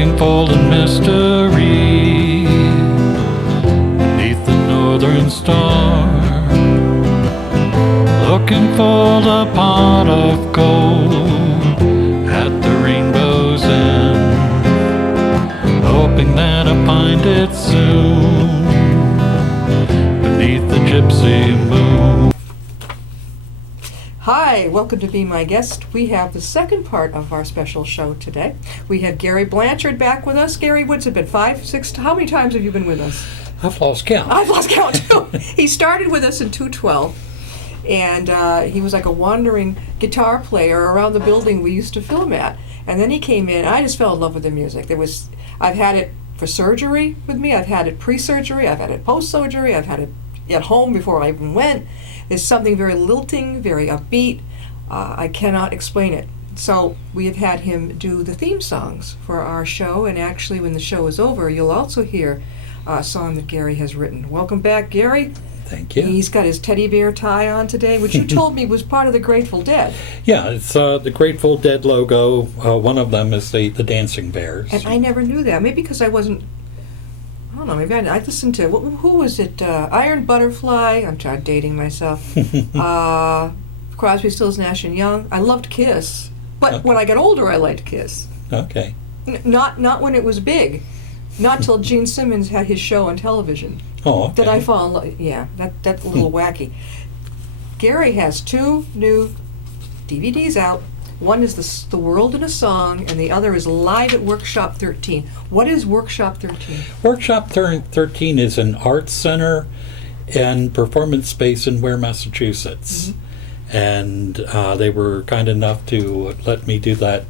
looking for the mystery beneath the northern star, looking for the pot of gold at the rainbow's end, hoping that I find it soon beneath the gypsy moon. Hi, welcome to Be My Guest. We have the second part of our special show today. We have Gary Blanchard back with us. Gary, what's it been, 5, 6, how many times have you been with us? I've lost count. I've lost count too. He started with us in 212, and he was like a wandering guitar player around the building we used to film at. And then he came in, and I just fell in love with the music. I've had it for surgery with me, I've had it pre-surgery, I've had it post-surgery, I've had it at home before I even went. There's something very lilting, very upbeat. I cannot explain it. So we have had him do the theme songs for our show, and actually when the show is over, you'll also hear a song that Gary has written. Welcome back, Gary. Thank you. He's got his teddy bear tie on today, which you told me was part of the Grateful Dead. Yeah, it's the Grateful Dead logo. One of them is the Dancing Bears. And I never knew that. Maybe because I wasn't, I don't know, maybe I listened to, who was it? Iron Butterfly. I'm dating myself. Crosby, Stills, Nash and Young. I loved Kiss. But Okay. when I got older, I liked Kiss. Okay. Not when it was big. Not till Gene Simmons had his show on television. Oh, okay. Did I fall in love? Yeah, that's a little wacky. Gary has 2 new DVDs out. One is the World in a Song, and the other is Live at Workshop 13. What is Workshop 13? Workshop 13 is an arts center and performance space in Ware, Massachusetts. Mm-hmm. And they were kind enough to let me do that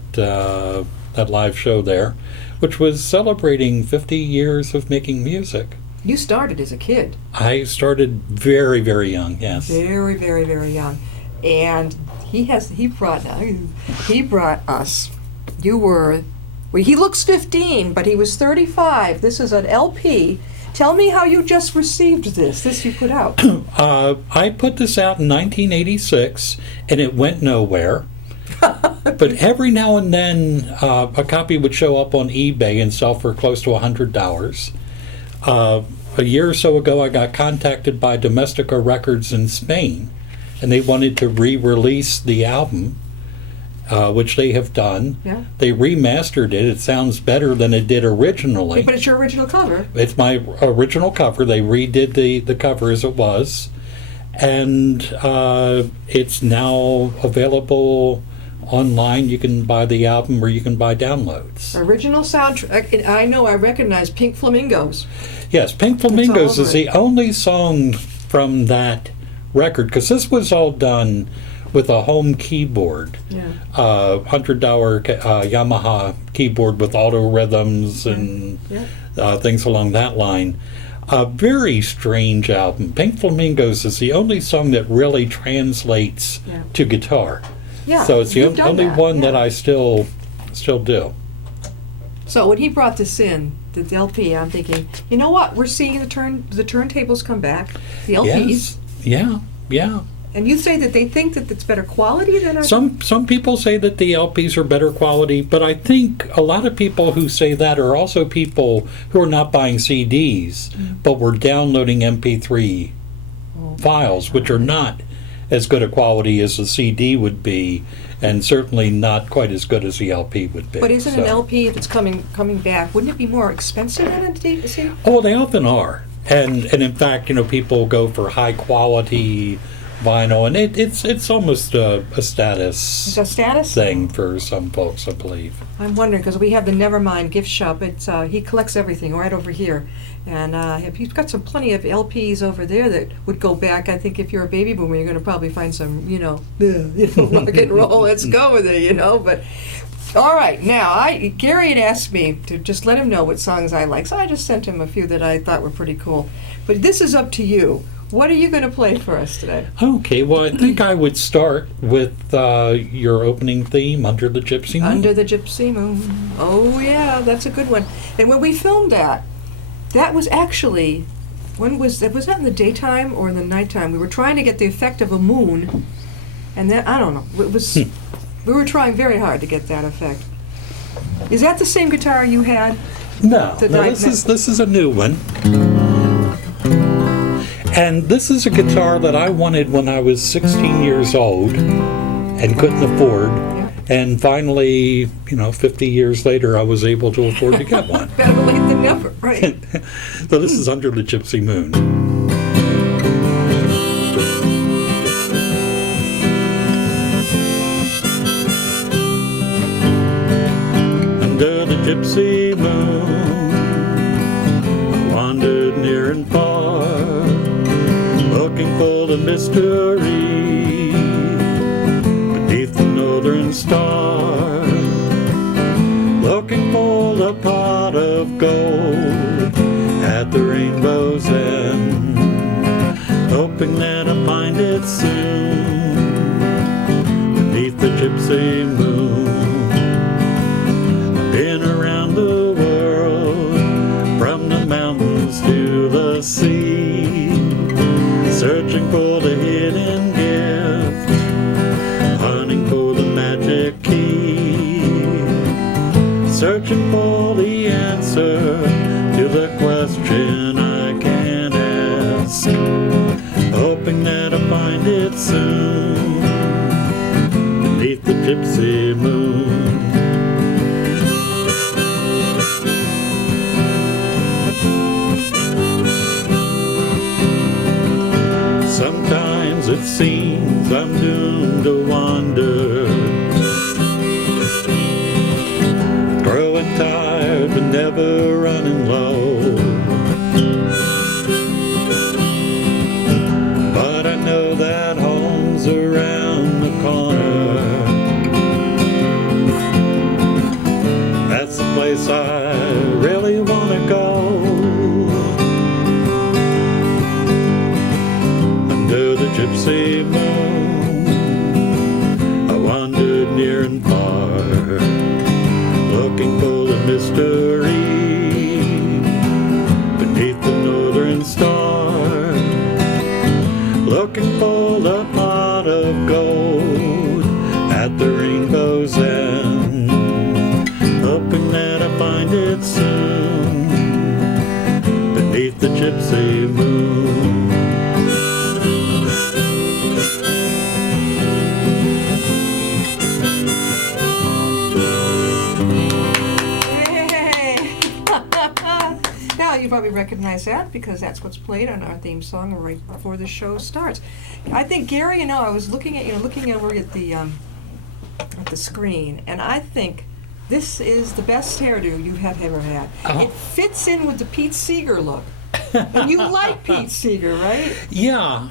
live show there, which was celebrating 50 years of making music. You started as a kid. I started very, very young, yes. Very, very, very young. And he brought us. He looks 15, but he was 35. This is an LP. Tell me how you just received this you put out. I put this out in 1986, and it went nowhere. But every now and then, a copy would show up on eBay and sell for close to $100. A year or so ago, I got contacted by Domestica Records in Spain, and they wanted to re-release the album, which they have done. Yeah. They remastered it. It sounds better than it did originally. But it's your original cover. It's my original cover. They redid the cover as it was, and it's now available online. You can buy the album or you can buy downloads. Original soundtrack. I know, I recognize Pink Flamingos. Yes, Pink Flamingos is the only song from that record, because this was all done with a home keyboard. Yeah. $100 Yamaha keyboard with auto rhythms and things along that line. A very strange album. Pink Flamingos is the only song that really translates to guitar. Yeah, so it's the you've done only that, one that I still do. So when he brought this in, the LP, I'm thinking, you know what? We're seeing the turntables come back, the LPs. Yes. Yeah. And you say that they think that it's better quality than Some people say that the LPs are better quality, but I think a lot of people who say that are also people who are not buying CDs, but were downloading MP3 files, which are not as good a quality as a CD would be, and certainly not quite as good as the LP would be. But isn't an LP, if it's coming back, wouldn't it be more expensive than a CD? Oh, they often are. And in fact, people go for high quality vinyl, and it's almost a status. It's a status thing for some folks, I believe. I'm wondering, because we have the Nevermind gift shop. It's he collects everything right over here, and he's got plenty of LPs over there that would go back. I think if you're a baby boomer, you're going to probably find some, rock and roll. Let's go with it, But all right, now Gary had asked me to just let him know what songs I like, so I just sent him a few that I thought were pretty cool. But this is up to you. What are you going to play for us today? Okay, well, I think I would start with your opening theme, Under the Gypsy Moon. Under the Gypsy Moon. Oh, yeah, that's a good one. And when we filmed that was actually, was that in the daytime or in the nighttime? We were trying to get the effect of a moon, and then, I don't know, it was, we were trying very hard to get that effect. Is that the same guitar you had? No, The no, this is a new one. And this is a guitar that I wanted when I was 16 years old and couldn't afford. Yeah. And finally, 50 years later, I was able to afford to get one. Better late than never, right? So this is Under the Gypsy Moon. Under the gypsy moon, I wandered near and far, looking for the mystery beneath the northern star, looking for the pot of gold at the rainbow's end, hoping that I'll find it soon beneath the gypsy moon. I've been around the world, from the mountains to the sea, searching for the hidden gift, hunting for the magic key, searching for the answer to the question I can't ask, hoping that I'll find it soon beneath the gypsy moon. Sometimes it seems I'm doomed to wander, growing tired but never running low. But I know that home's around the corner. That's the place I really want to go. Under the gypsy moon, I wandered near and far, looking for the mystery beneath the northern star, looking for the pot of gold at the rainbow's end, hoping that I find it soon beneath the gypsy moon. Now you probably recognize that because that's what's played on our theme song right before the show starts. I think Gary, I was looking at looking over at the screen, and I think this is the best hairdo you have ever had. Uh-huh. It fits in with the Pete Seeger look. And you like Pete Seeger, right? Yeah.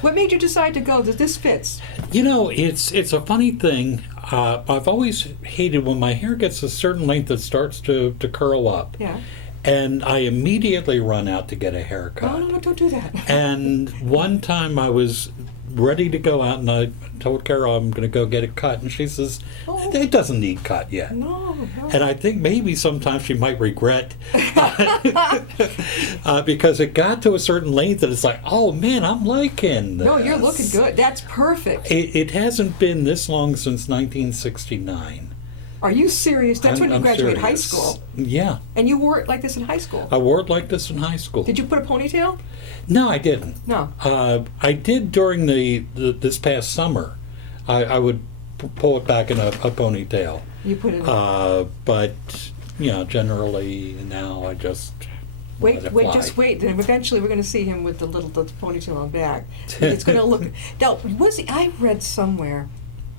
What made you decide to go that this fits? It's a funny thing. I've always hated when my hair gets a certain length, it starts to curl up. Yeah. And I immediately run out to get a haircut. No, don't do that. And one time I was ready to go out, and I told Carol I'm going to go get it cut, and she says, it doesn't need cut yet. No. And I think maybe sometimes she might regret because it got to a certain length that it's like, oh man, I'm liking this. No, you're looking good. That's perfect. It hasn't been this long since 1969. Are you serious? That's when you I'm graduated high serious. school. Yeah. And you wore it like this in high school. I wore it like this in high school. Did you put a ponytail? No, I didn't. No. I did during this past summer. I would pull it back in a ponytail. You put it. But generally now I just let it fly. Just wait. Then eventually we're going to see him with the ponytail on back. It's going to look. Now, I read somewhere,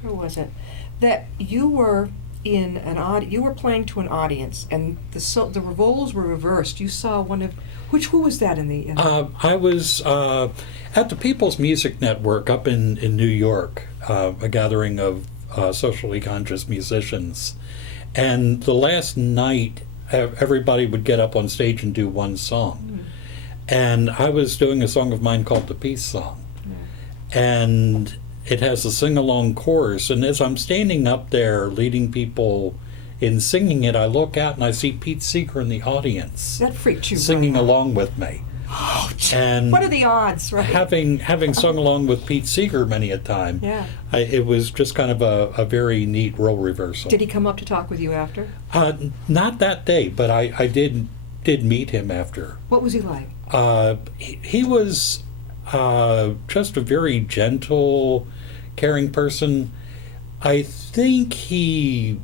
where was it, that you were in you were playing to an audience, and the roles were reversed. You saw who was that in the? I was at the People's Music Network up in New York, a gathering of socially conscious musicians, and the last night everybody would get up on stage and do one song, and I was doing a song of mine called the Peace Song, and it has a sing-along chorus, and as I'm standing up there leading people in singing it, I look out and I see Pete Seeger in the audience. That freaked you singing right out. along with me. And what are the odds, right? having sung along with Pete Seeger many a time, Yeah. it was just kind of a very neat role reversal. Did he come up to talk with you after? Not that day, but I did meet him after. What was he like? He was just a very gentle, caring person. I think he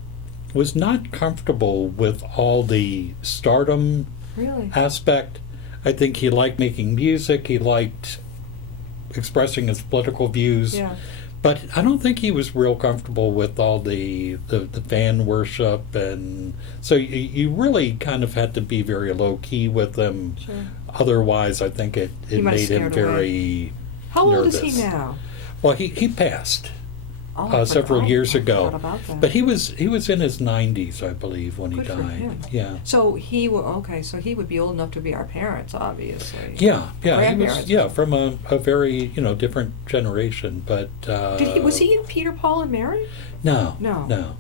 was not comfortable with all the stardom Really? aspect. I think he liked making music. He liked expressing his political views. Yeah. But I don't think he was real comfortable with all the fan worship, and so you really kind of had to be very low key with him. Sure. Otherwise, I think it He might have made him scared away. very How old nervous. is he now? Well, he passed Oh, several years I ago, forgot about that. but he was in his 90s, I believe, when he Good for died. him. Yeah. So he so he would be old enough to be our parents, obviously. Yeah, he was Grandparents. from a very different generation, but Was he in Peter, Paul, and Mary? No. No.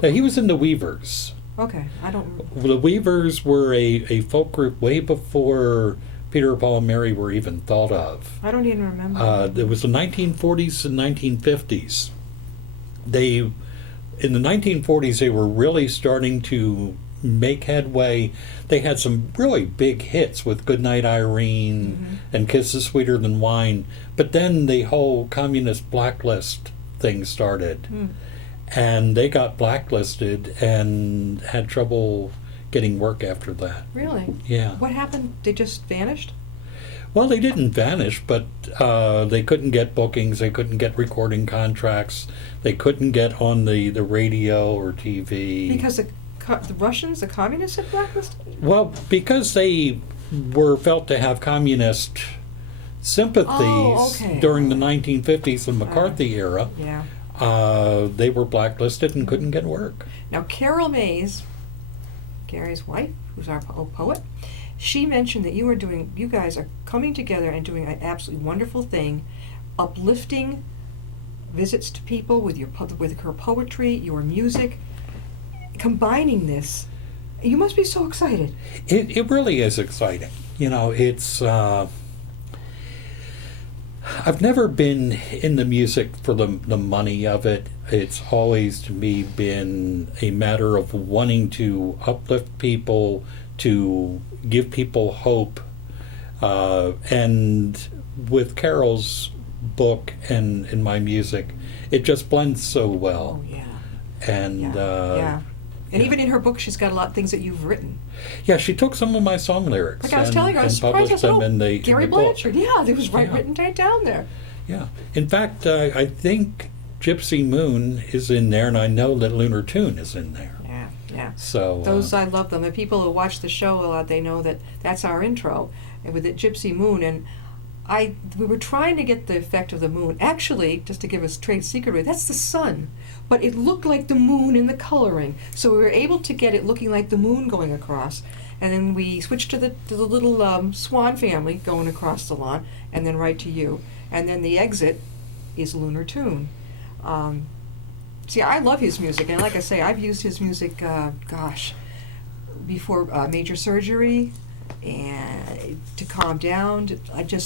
He was in the Weavers. Okay, I don't. The Weavers were a folk group way before Peter, Paul, and Mary were even thought of. I don't even remember. It was the 1940s and 1950s. In the 1940s, they were really starting to make headway. They had some really big hits with Goodnight Irene and Kisses Sweeter Than Wine, but then the whole communist blacklist thing started. And they got blacklisted and had trouble getting work after that. Really? Yeah. What happened? They just vanished? Well, they didn't vanish, but they couldn't get bookings. They couldn't get recording contracts. They couldn't get on the radio or TV. Because the Russians, the communists, had blacklisted? Well, because they were felt to have communist sympathies okay. during the 1950s and McCarthy era, Yeah. they were blacklisted and couldn't get work. Now, Carol Mays, Gary's wife, who's our poet, she mentioned that you guys are coming together and doing an absolutely wonderful thing, uplifting visits to people with her poetry, your music, combining this. You must be so excited. It really is exciting. It's I've never been in the music for the money of it. It's always to me been a matter of wanting to uplift people, to give people hope, and with Carol's book and in my music, it just blends so well. Oh yeah. And yeah. And yeah. even in her book, she's got a lot of things that you've written. Yeah, she took some of my song lyrics. Like I was telling her, I was surprised. I said, Gary Blanchard. Yeah, it was written right down there. Yeah. In fact, I think Gypsy Moon is in there, and I know that Lunar Tune is in there. Yeah. So those I love them. And people who watch the show a lot, they know that that's our intro, and with the Gypsy Moon. And we were trying to get the effect of the moon. Actually, just to give us trade secret away, that's the sun, but it looked like the moon in the coloring. So we were able to get it looking like the moon going across. And then we switched to the little swan family going across the lawn, and then right to you. And then the exit is Lunar Tune. See, I love his music, and like I say, I've used his music, before major surgery, and to calm down.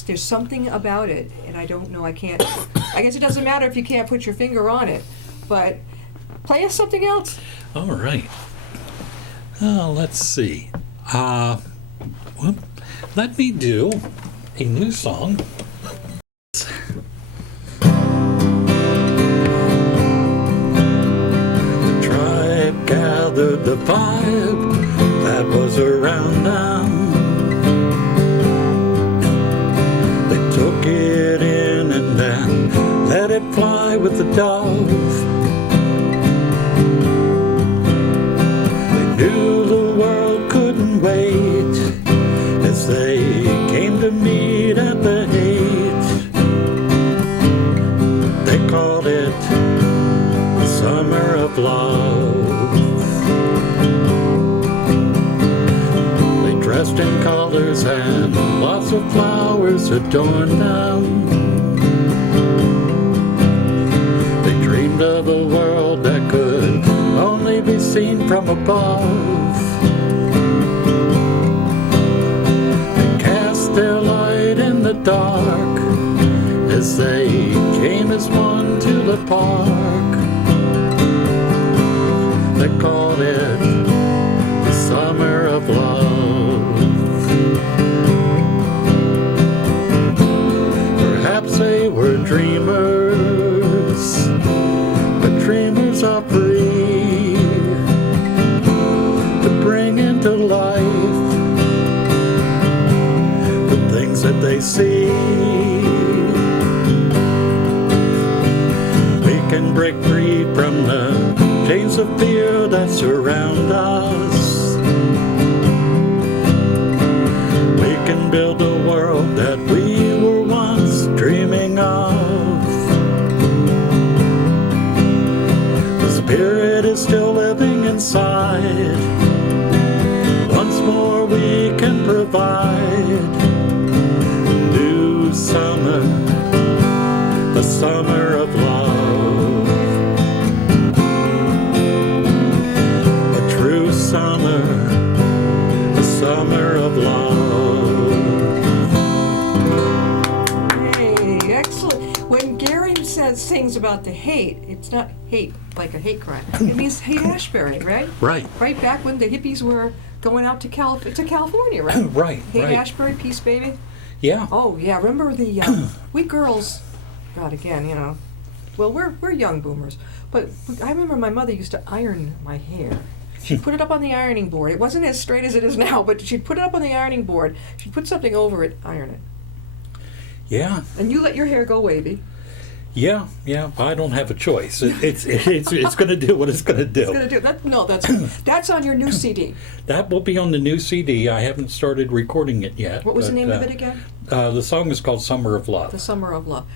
There's something about it, and I don't know, I guess it doesn't matter if you can't put your finger on it, but play us something else. All right. Let's see. Let me do a new song. The tribe gathered the vibe that was around them. They took it in and then let it fly with the dove. They knew the world couldn't wait as they came to meet at the gate. They called it the summer of love. They dressed in colors and lots of flowers adorned them. They dreamed of a world that could only be from above. They as they came as one to the park. They called it the summer of love. Perhaps they were dreamers, but dreamers are free to bring into life the things that they see. We can break free from the chains of fear that surround us. We can build a world that we were once dreaming of. The spirit is still living inside. Once more we can provide a new summer, the summer of love. Summer, the summer of love. Hey, excellent. When Gary sings about the hate, it's not hate like a hate crime. It means Haight-Ashbury, right? Right. Right back when the hippies were going out to California, right? Right. Haight-Ashbury, peace, baby. Yeah. Oh yeah, remember the we girls? God, again, you know. Well, we're young boomers, but I remember my mother used to iron my hair. She'd put it up on the ironing board. It wasn't as straight as it is now, but she'd put it up on the ironing board. She'd put something over it, iron it. Yeah. And you let your hair go wavy. Yeah. I don't have a choice. It's going to do what it's going to do. It's going to do that. No, that's on your new CD. That will be on the new CD. I haven't started recording it yet. What was the name of it again? The song is called "Summer of Love." The Summer of Love.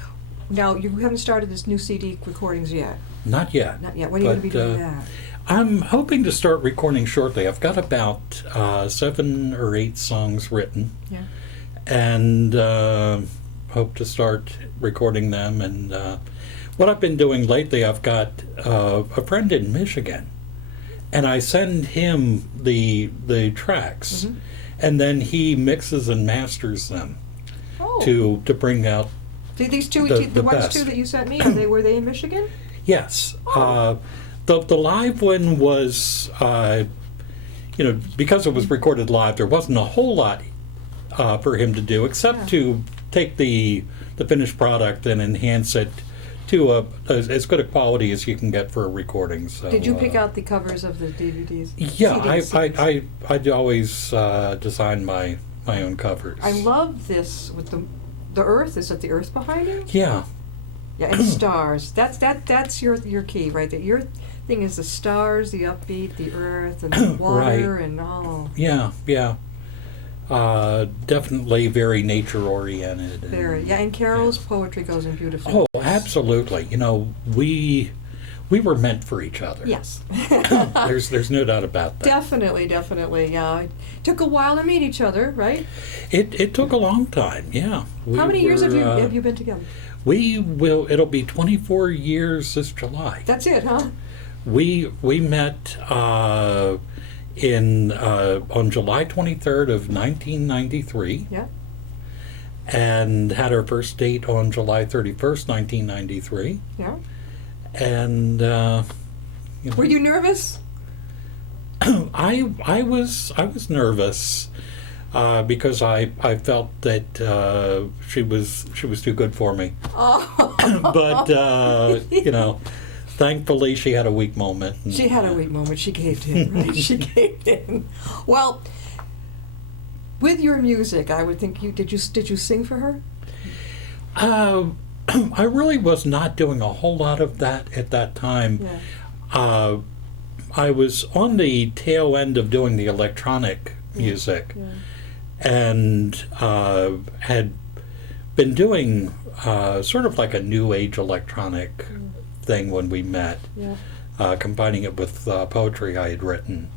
Now you haven't started this new CD recordings yet. Not yet. Not yet. When are you going to be doing that? I'm hoping to start recording shortly. I've got about 7 or 8 songs written. Yeah. And hope to start recording them. And what I've been doing lately, I've got a friend in Michigan, and I send him the tracks, Mm-hmm. and then he mixes and masters them Oh. to bring out These two, the ones best. two that you sent me, were they in Michigan? Yes. Oh. The live one was, because it was recorded live, there wasn't a whole lot for him to do except to take the finished product and enhance it to as good a quality as you can get for a recording. So, Did you pick out the covers of the DVDs? Yeah, CDs? I always design my own covers. I love this with the Earth. Is it the Earth behind you? Yeah. Yeah, and stars. That's your key, right? That your thing is the stars, the upbeat, the Earth, and the water, Right. and all. Yeah. Definitely very nature oriented. Very. Yeah, and Carol's poetry goes in beautifully. Oh, absolutely. We were meant for each other. Yes. There's no doubt about that. Definitely. Yeah. It took a while to meet each other, right? It took a long time. Yeah. How many years have you been together? It'll be 24 years this July. That's it, huh? We met on July 23rd of 1993. Yeah. And had our first date on July 31st, 1993. Yeah. And Were you nervous? I was nervous because I felt that she was too good for me. Oh. But thankfully she had a weak moment. She had a weak moment. She caved in, right? She caved in. Well, with your music, I would think did you sing for her? I really was not doing a whole lot of that at that time. Yeah. I was on the tail end of doing the electronic music, and had been doing sort of like a new age electronic thing when we met, combining it with poetry I had written.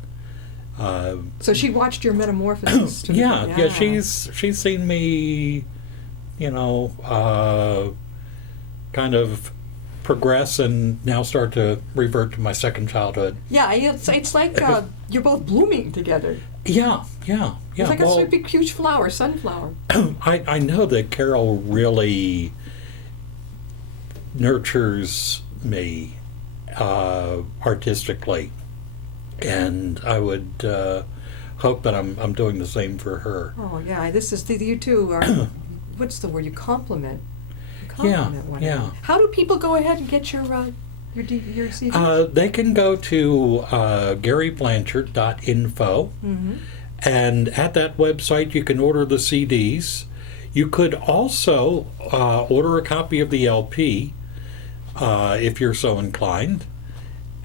So she watched your metamorphosis. Yeah, she's seen me, kind of progress and now start to revert to my second childhood. Yeah, it's like you're both blooming together. Yeah. It's like a big, huge flower, sunflower. I know that Carol really nurtures me artistically, and I would hope that I'm doing the same for her. Oh yeah, this is you two are. What's the word? You compliment. You Yeah, compliment one yeah. another. How do people go ahead and get your CD? They can go to GaryBlanchard.info, and at that website you can order the CDs. You could also order a copy of the LP if you're so inclined.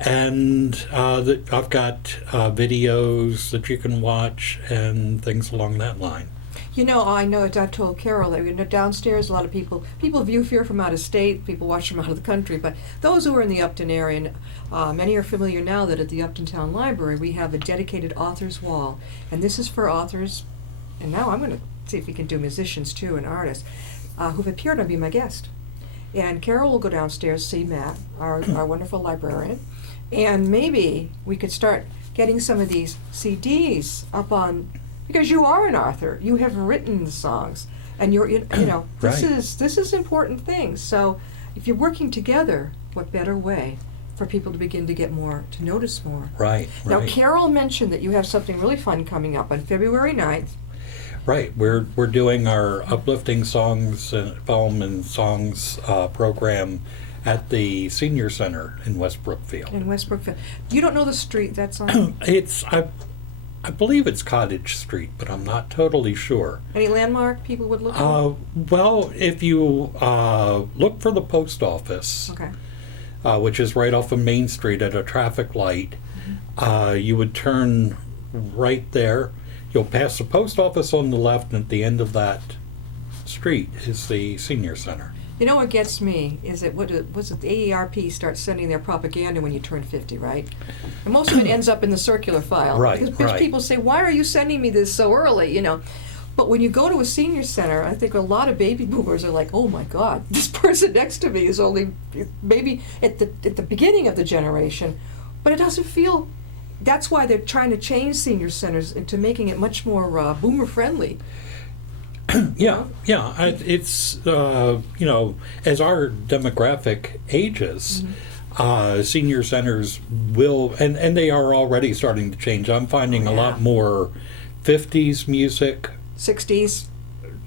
And I've got videos that you can watch and things along that line. You know, I know I've told Carol that downstairs a lot of people view Fear from out of state, people watch from out of the country, but those who are in the Upton area, and many are familiar now that at the Upton Town Library we have a dedicated author's wall, and this is for authors, and now I'm going to see if we can do musicians too and artists who've appeared on Be My Guest. And Carol will go downstairs, see Matt, our wonderful librarian, and maybe we could start getting some of these CDs up on, because you are an author, you have written the songs, and Right. this is important things. So if you're working together, what better way for people to begin to get more, to notice more? Right. Now, Carol mentioned that you have something really fun coming up on February 9th. Right, we're doing our uplifting songs and film and songs program at the Senior Center in West Brookfield. In West Brookfield. You don't know the street that's on? I believe it's Cottage Street, but I'm not totally sure. Any landmark people would look for? Well, if you look for the post office, Okay. which is right off of Main Street at a traffic light, you would turn right there. You'll pass the post office on the left, and at the end of that street is the Senior Center. You know what gets me is that the AERP starts sending their propaganda when you turn 50, right? And most of it ends up in the circular file. Right, Because right. people say, why are you sending me this so early, But when you go to a senior center, I think a lot of baby boomers are like, oh my God, this person next to me is only maybe at the beginning of the generation, but it doesn't feel. That's why they're trying to change senior centers into making it much more boomer friendly. Yeah. It's as our demographic ages, senior centers will, and they are already starting to change. I'm finding a lot more 50s music. 60s.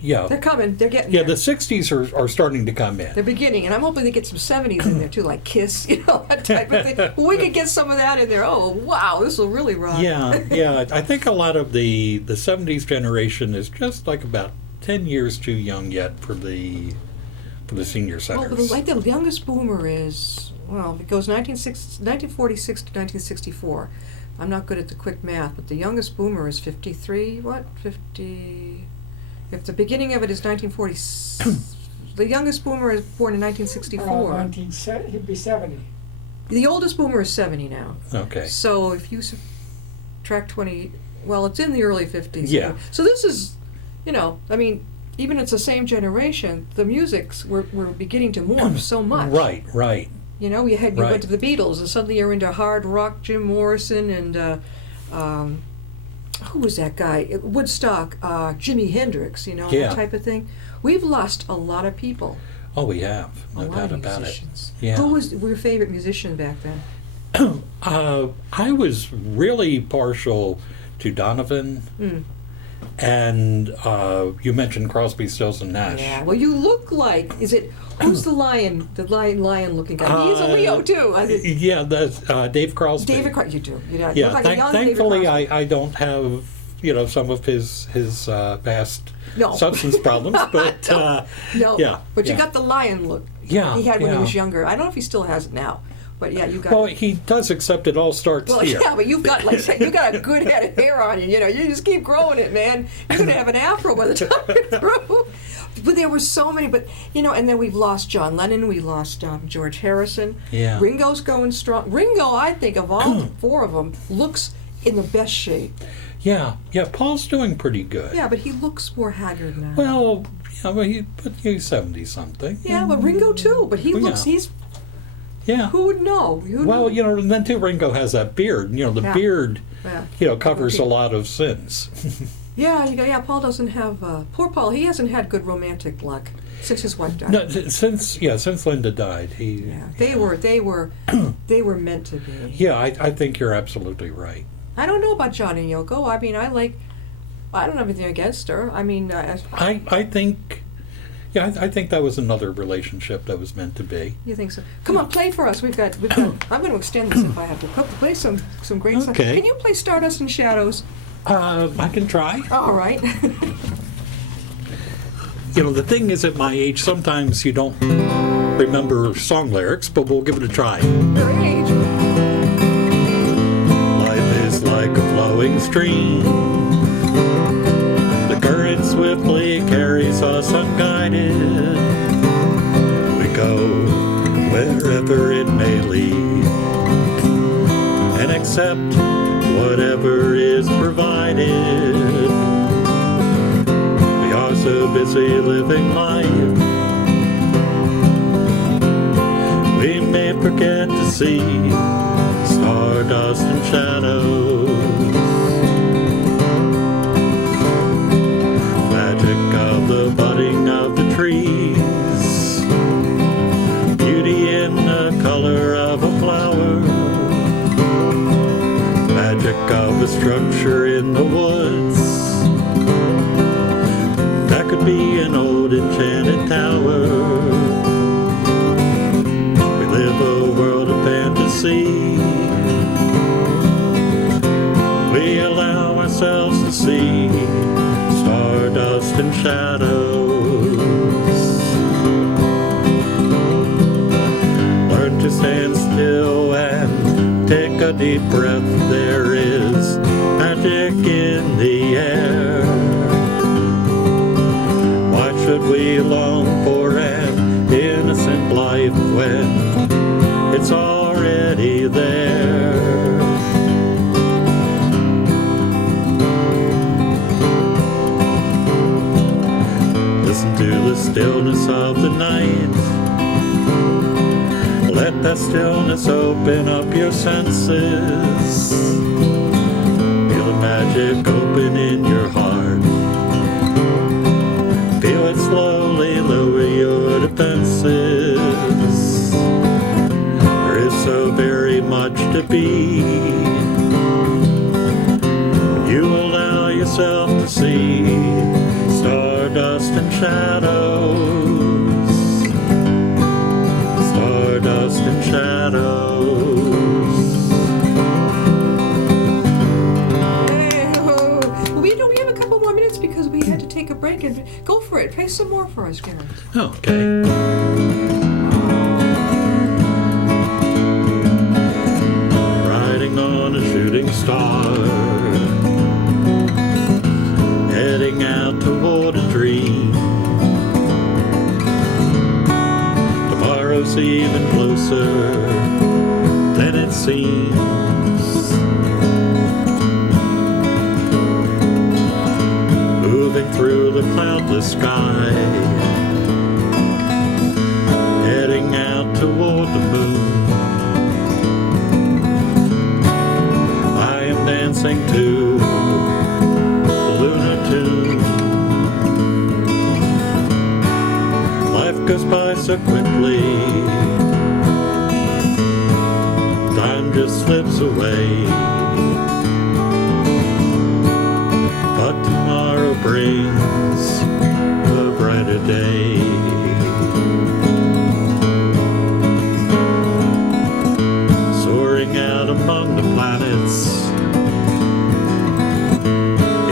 Yeah. They're coming. They're getting Yeah, there. the 60s are starting to come in. They're beginning, and I'm hoping they get some 70s in there too, like Kiss, that type of thing. But we could get some of that in there. Oh, wow, this will really rock. Yeah. I think a lot of the 70s generation is just like about 10 years too young yet for the senior centers. Well, the youngest boomer is, it goes 1946 to 1964. I'm not good at the quick math, but the youngest boomer is 53, 50... If the beginning of it is 1940, the youngest boomer is born in 1964. He'd be 70. The oldest boomer is 70 now. Okay. So if you subtract 20, it's in the early 50s. Yeah. So this is, even it's the same generation, the musics we're beginning to morph so much. Right. You went to the Beatles, and suddenly you're into hard rock, Jim Morrison, and who was that guy? Woodstock, Jimi Hendrix, that type of thing. We've lost a lot of people. Oh, we have. No A lot doubt of about it. musicians. Yeah. Who was your favorite musician back then? I was really partial to Donovan. And you mentioned Crosby, Stills, and Nash. Yeah. Well, you look like. Who's the lion? The lion-looking guy. He's a Leo too. Yeah, that's Dave Crosby. David Crosby. You do. You look Yeah. like a young Thankfully, David Crosby. I don't have some of his past No. substance problems, but No. yeah. But you yeah. got the lion look. Yeah, He had when he yeah. was younger. I don't know if he still has it now, but yeah, you got. Well, he does, except it all starts here. Yeah, but you've got you got a good head of hair on you. You just keep growing it, man. You're gonna have an afro by the time you're through. But there were so many. But and then we've lost John Lennon. We lost George Harrison. Yeah. Ringo's going strong. Ringo, I think of all four of them, looks in the best shape. Yeah. Paul's doing pretty good. Yeah, but he looks more haggard now. Well, he's 70-something. Yeah, but Ringo too. But he looks. Yeah. He's. Yeah. Who would know? Well, and then too, Ringo has that beard. The beard, Yeah. covers a lot of sins. Yeah. Paul doesn't have. Poor Paul. He hasn't had good romantic luck since his wife died. No, since Linda died, They were meant to be. Yeah, I think you're absolutely right. I don't know about John and Yoko. I mean, I don't have anything against her. I mean, I think. Yeah, I think that was another relationship that was meant to be. You think so? Come on, play for us. We've got. I'm going to extend this if I have to. Play some great songs. Okay. Can you play Stardust and Shadows? I can try. All right. The thing is, at my age, sometimes you don't remember song lyrics, but we'll give it a try. Your age. Life is like a flowing stream. The current swiftly carries us unguided. We go wherever it may lead and accept whatever is provided. We are so busy living life, we may forget to see stardust and shadows. Magic of the budding of the trees, beauty in the color of a flower, magic of the structure in the woods. That could be an old enchanted tower. We live a world of fantasy. We allow ourselves to see stardust and shadows. Learn to stand still and take a deep breath. There is magic in the air. Why should we long for an innocent life when it's already there? Listen to the stillness of the night. Let that stillness open up your senses. Feel the magic open in your heart. Feel it slowly lower your defenses. There is so very much to be. You allow yourself to see stardust and shadows. Stardust and shadows. Hey, we have a couple more minutes because we had to take a break. And go for it. Play some more for us, Gary. Okay. Riding on a shooting star, heading out toward a dream. Tomorrow's even closer than it seems. Moving through the cloudless sky, heading out toward the moon. I am dancing to the lunar tune. Life goes by so quickly, time just slips away. But tomorrow brings a brighter day. Soaring out among the planets,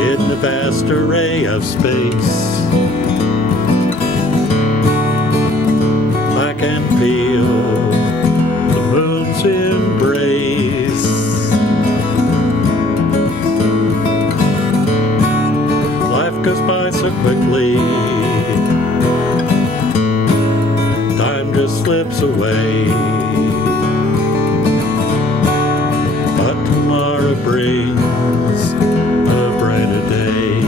in the vast array of space, I can feel the moon's embrace. Life goes by so quickly, time just slips away. But tomorrow brings a brighter day.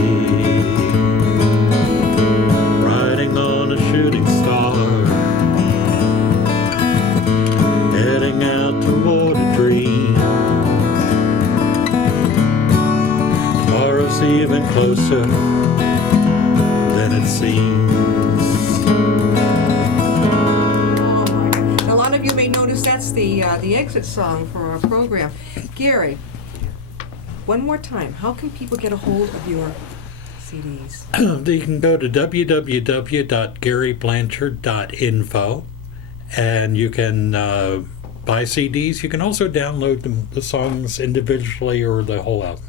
Riding on a shooting star, heading out toward a dream. Tomorrow's even closer than it seems. A lot of you may notice that's the exit song for our program. Gary, one more time, how can people get a hold of your CDs? You can go to www.garyblanchard.info and you can buy CDs. You can also download the songs individually or the whole album.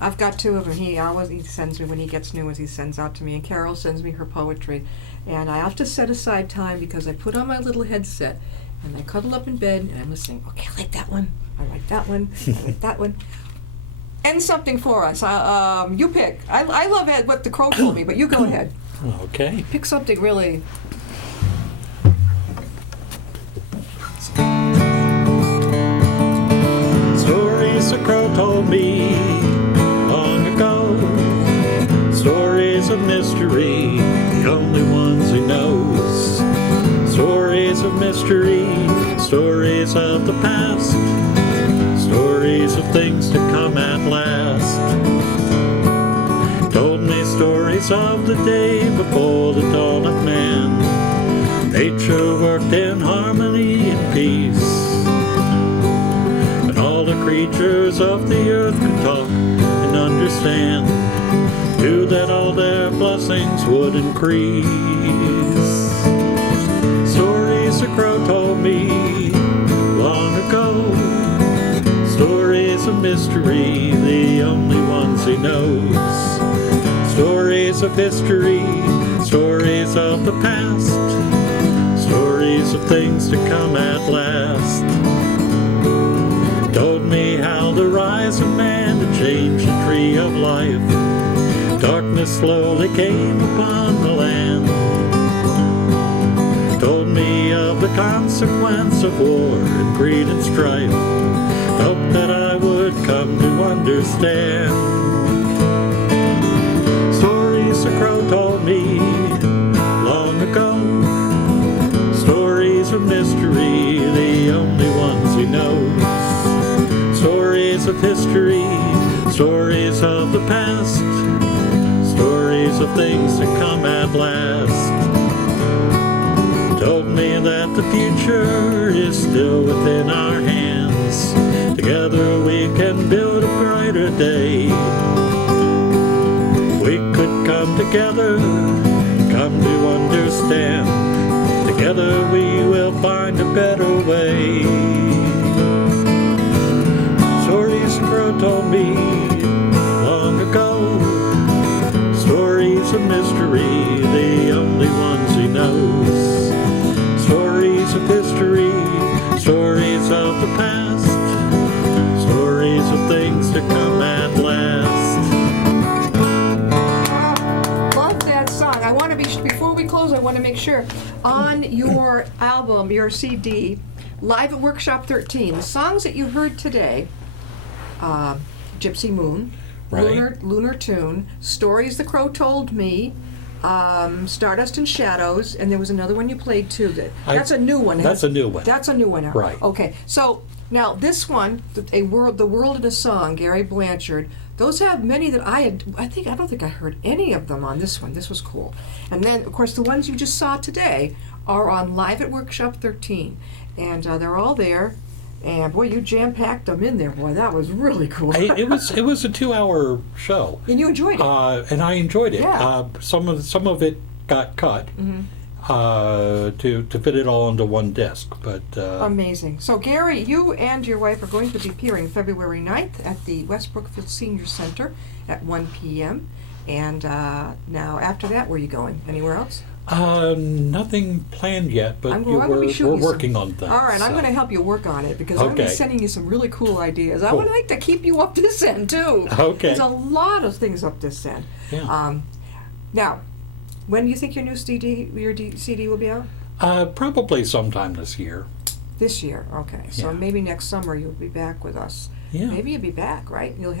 I've got two of them. He sends me when he gets new ones. He sends out to me, and Carol sends me her poetry. And I have to set aside time because I put on my little headset and I cuddle up in bed and I'm listening. Okay, I like that one. I like that one. I like that one. And something for us. You pick. I love what the Crow told me, but you go ahead. Okay. Pick something really. Stories the Crow told me long ago. Stories of mystery, the only ones he knows. Stories of mystery, stories of the past. Stories of things to come at last. Told me stories of the day before the dawn of man. Nature worked in harmony and peace. And all the creatures of the earth could talk and understand. Knew that all their blessings would increase. Stories the Crow told me long ago. Stories of mystery, the only ones he knows. Stories of history, stories of the past. Stories of things to come at last. Told me how the rise of man had changed the tree of life. Darkness slowly came upon the land. Told me of the consequence of war and greed and strife. Hoped that I would come to understand. Stories the Crow told me long ago. Stories of mystery, the only ones he knows. Stories of history, stories of the past. Stories of things to come at last. Told me that the future is still within our hands. Together we can build a brighter day. We could come together, come to understand. Together we will find a better way. Stories the Crow told me long ago. Stories of mystery, the only ones he knows. Stories of history, stories of the past. Stories of things to come at last. Love that song. I want to before we close, I want to make sure on your album, your CD, Live at Workshop 13, the songs that you heard today, Gypsy Moon, Right. Lunar Tune, Stories the Crow Told Me, Stardust and Shadows, and there was another one you played too. That's a new one. That's a new one. That's a new one. Right. Okay. So now this one, the world in a song, Gary Blanchard. Those have many that I don't think I heard any of them on this one. This was cool. And then of course the ones you just saw today are on Live at Workshop 13, and they're all there. And boy, you jam-packed them in there, boy. That was really cool. It was a 2-hour show. And you enjoyed it. And I enjoyed it. Yeah. Some of it got cut to fit it all into one disc. But amazing. So Gary, you and your wife are going to be appearing February 9th at the West Brookfield Senior Center at 1 p.m. And now after that, where are you going? Anywhere else? Nothing planned yet, but we're working on things. All right, so. I'm going to help you work on it because I'm going to be sending you some really cool ideas. I would like to keep you up this end too. Okay. There's a lot of things up this end. Yeah. Now, when do you think your CD will be out? Probably sometime this year. This year, okay. So Yeah. maybe next summer you'll be back with us. Yeah. Maybe you'll be back, right? You'll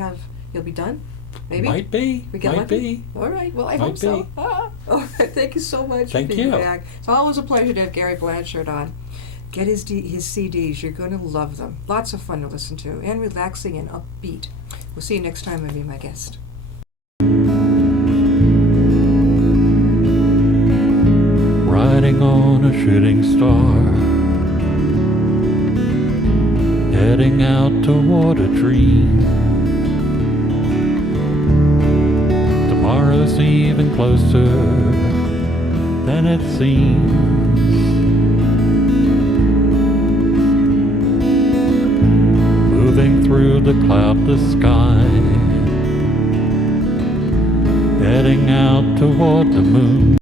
be done. Maybe. Might be. We get Might lucky? be. All right. Well, I Might hope so. be. All right. Thank you so much Thank for being you. back. It's always a pleasure to have Gary Blanchard on. Get his CDs. You're going to love them. Lots of fun to listen to and relaxing and upbeat. We'll see you next time and be my guest. riding on a shooting star, heading out toward a dream. Tomorrow's even closer than it seems. Moving through the cloudless sky, heading out toward the moon.